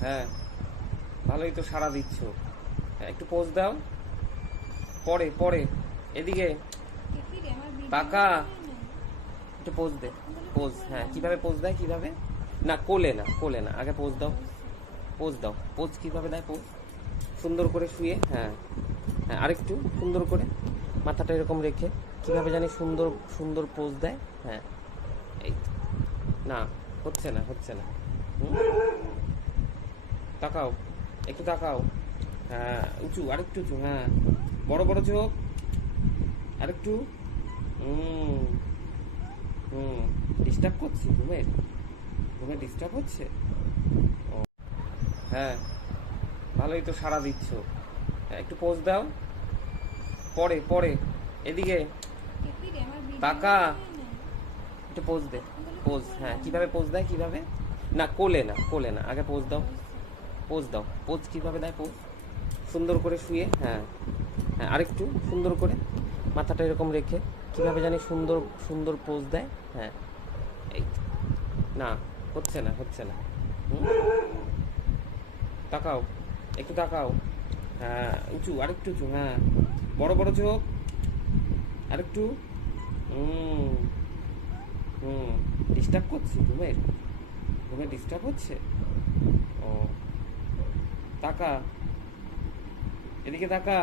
হ্যাঁ, ভালোই তো সাড়া দিচ্ছ। হ্যাঁ, একটু পোজ দাও। পরে পরে এদিকে তাকা। একটু পোজ দে। পোজ, হ্যাঁ, কিভাবে পোজ দেয়, কিভাবে? না, কোলে না, কোলে না, আগে পোজ দাও। পোজ দাও। পোজ কিভাবে দেয়? পোজ সুন্দর করে শুয়ে, হ্যাঁ। হ্যাঁ, আরেকটু সুন্দর করে মাথাটা এরকম রেখে কিভাবে জানি সুন্দর সুন্দর পোজ দেয়। হ্যাঁ, এই তো। না, হচ্ছে না, হচ্ছে না। হুম, তাকাও, একটু তাকাও। হ্যাঁ, উঁচু, আরেকটু উঁচু, হ্যাঁ। বড় বড় চোখ, আরেকটু। হুম। হুম। ডিস্টার্ব করছি ঘুমের? ঘুমে ডিস্টার্ব হচ্ছে? ও, হ্যাঁ, ভালোই তো সাড়া দিচ্ছ। হ্যাঁ, একটু পোজ দাও। পরে পরে এদিকে তাকা। একটু পোজ দে। পোজ, হ্যাঁ, কিভাবে পোজ দেয়, কিভাবে? না, কোলে না, কোলে না, আগে পোজ দাও। পোজ দাও। পোজ কিভাবে দেয়? পোজ সুন্দর করে শুয়ে, হ্যাঁ। হ্যাঁ, আরেকটু সুন্দর করে মাথাটা এরকম রেখে কিভাবে জানি সুন্দর সুন্দর পোজ দেয়। হ্যাঁ, এই তো। না, হচ্ছে না, হচ্ছে না। হুম, তাকাও, একটু তাকাও। হ্যাঁ, উঁচু, আরেকটু উঁচু, হ্যাঁ। বড় বড় চোখ, আরেকটু। হুম। হুম। ডিস্টার্ব করছি ঘুমের? ঘুমে ডিস্টার্ব হচ্ছে? ও, তাকা, এদিকে তাকা।